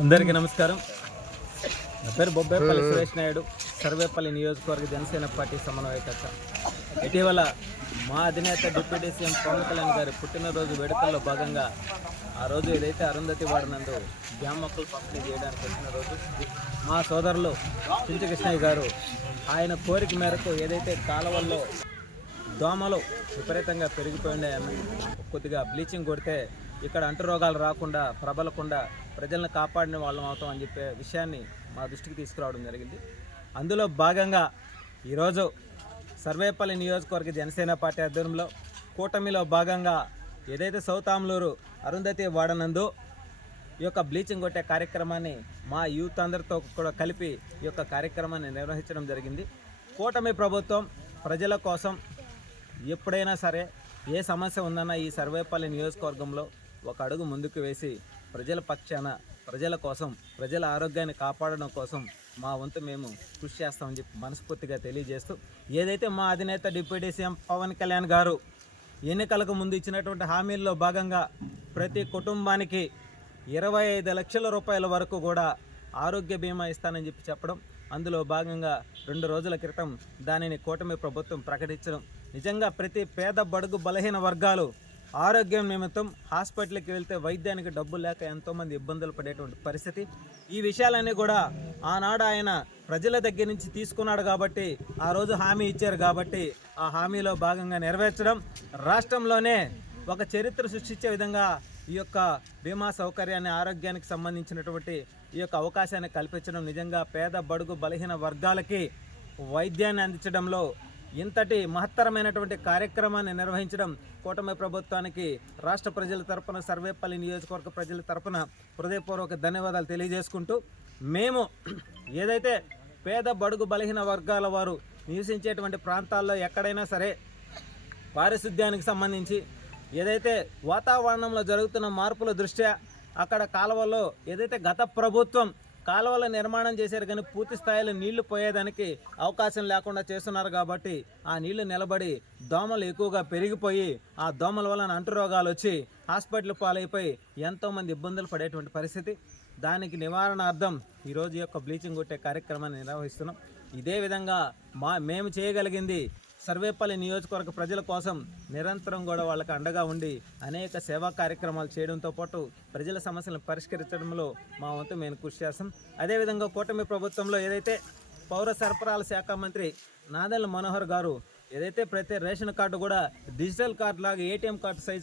అందరికీ నమస్కారం. నా పేరు బొబ్బేపల్లి సురేష్ నాయుడు, సర్వేపల్లి నియోజకవర్గ జనసేన పార్టీ సమన్వయకర్త. ఇటీవల మా అధినేత డిప్యూటీ సీఎం పవన్ కళ్యాణ్ గారి పుట్టినరోజు వేడుకల్లో భాగంగా ఆ రోజు ఏదైతే అరుంధతి వాడినందు జామ మొక్కలు పంపిణీ చేయడానికి వచ్చిన రోజు మా సోదరులు చింత కృష్ణయ్య గారు ఆయన కోరిక మేరకు ఏదైతే కాలువల్లో దోమలు విపరీతంగా పెరిగిపోయినాయని కొద్దిగా బ్లీచింగ్ కొడితే ఇక్కడ అంటు రోగాలు రాకుండా ప్రబలకుండా ప్రజలను కాపాడిన వాళ్ళం అవుతాం అని చెప్పే విషయాన్ని మా దృష్టికి తీసుకురావడం జరిగింది. అందులో భాగంగా ఈరోజు సర్వేపల్లి నియోజకవర్గ జనసేన పార్టీ ఆధ్వర్యంలో కూటమిలో భాగంగా ఏదైతే సౌత్ ఆమ్లూరు అరుంధతి వాడనందు ఈ యొక్క బ్లీచింగ్ కొట్టే కార్యక్రమాన్ని మా యూత్ అందరితో కూడా కలిపి ఈ యొక్క కార్యక్రమాన్ని నిర్వహించడం జరిగింది. కూటమి ప్రభుత్వం ప్రజల కోసం ఎప్పుడైనా సరే ఏ సమస్య ఉందన్నా ఈ సర్వేపల్లి నియోజకవర్గంలో ఒక అడుగు ముందుకు వేసి ప్రజల పక్షాన ప్రజల కోసం ప్రజల ఆరోగ్యాన్ని కాపాడడం కోసం మా వంతు మేము కృషి చేస్తామని చెప్పి మనస్ఫూర్తిగా తెలియజేస్తూ ఏదైతే మా అధినేత డిప్యూటీ సీఎం పవన్ కళ్యాణ్ గారు ఎన్నికలకు ముందు ఇచ్చినటువంటి హామీల్లో భాగంగా ప్రతి కుటుంబానికి 25 లక్షల రూపాయల వరకు కూడా ఆరోగ్య బీమా ఇస్తానని చెప్పి చెప్పడం, అందులో భాగంగా 2 రోజుల క్రితం దానిని కూటమి ప్రభుత్వం ప్రకటించడం, నిజంగా ప్రతి పేద బడుగు బలహీన వర్గాలు ఆరోగ్యం నిమిత్తం హాస్పిటల్కి వెళ్తే వైద్యానికి డబ్బులు లేక ఎంతోమంది ఇబ్బందులు పడేటువంటి పరిస్థితి. ఈ విషయాలన్నీ కూడా ఆనాడు ఆయన ప్రజల దగ్గర నుంచి తీసుకున్నాడు కాబట్టి, ఆ రోజు హామీ ఇచ్చారు కాబట్టి ఆ హామీలో భాగంగా నెరవేర్చడం, రాష్ట్రంలోనే ఒక చరిత్ర సృష్టించే విధంగా ఈ యొక్క బీమా సౌకర్యాన్ని ఆరోగ్యానికి సంబంధించినటువంటి ఈ యొక్క అవకాశాన్ని కల్పించడం, నిజంగా పేద బడుగు బలహీన వర్గాలకి వైద్యాన్ని అందించడంలో ఇంతటి మహత్తరమైనటువంటి కార్యక్రమాన్ని నిర్వహించడం కూటమి ప్రభుత్వానికి రాష్ట్ర ప్రజల తరపున సర్వేపల్లి నియోజకవర్గ ప్రజల తరపున హృదయపూర్వక ధన్యవాదాలు తెలియజేసుకుంటూ, మేము ఏదైతే పేద బడుగు బలహీన వర్గాల వారు నివసించేటువంటి ప్రాంతాల్లో ఎక్కడైనా సరే పారిశుద్ధ్యానికి సంబంధించి ఏదైతే వాతావరణంలో జరుగుతున్న మార్పుల దృష్ట్యా అక్కడ కాలువల్లో ఏదైతే గత ప్రభుత్వం కాలువల నిర్మాణం చేశారు కానీ పూర్తి స్థాయిలో నీళ్లు పోయేదానికి అవకాశం లేకుండా చేస్తున్నారు కాబట్టి ఆ నీళ్లు నిలబడి దోమలు ఎక్కువగా పెరిగిపోయి ఆ దోమల వలన అంటురోగాలు వచ్చి హాస్పిటల్ పాలైపోయి ఎంతోమంది ఇబ్బందులు పడేటువంటి పరిస్థితి. దానికి నివారణార్థం ఈరోజు యొక్క బ్లీచింగ్ కొట్టే కార్యక్రమాన్ని నిర్వహిస్తున్నాం. ఇదే విధంగా మేము చేయగలిగింది సర్వేపల్లి నియోజకవర్గ ప్రజల కోసం నిరంతరం కూడా వాళ్ళకి అండగా ఉండి అనేక సేవా కార్యక్రమాలు చేయడంతో పాటు ప్రజల సమస్యలను పరిష్కరించడంలో మా వంతు మేము కృషి చేస్తాం. అదేవిధంగా కూటమి ప్రభుత్వంలో ఏదైతే పౌర సరఫరాల శాఖ మంత్రి నాదెళ్ల మనోహర్ గారు ఏదైతే ప్రతి రేషన్ కార్డు కూడా డిజిటల్ కార్డు లాగా ఏటీఎం కార్డు సైజు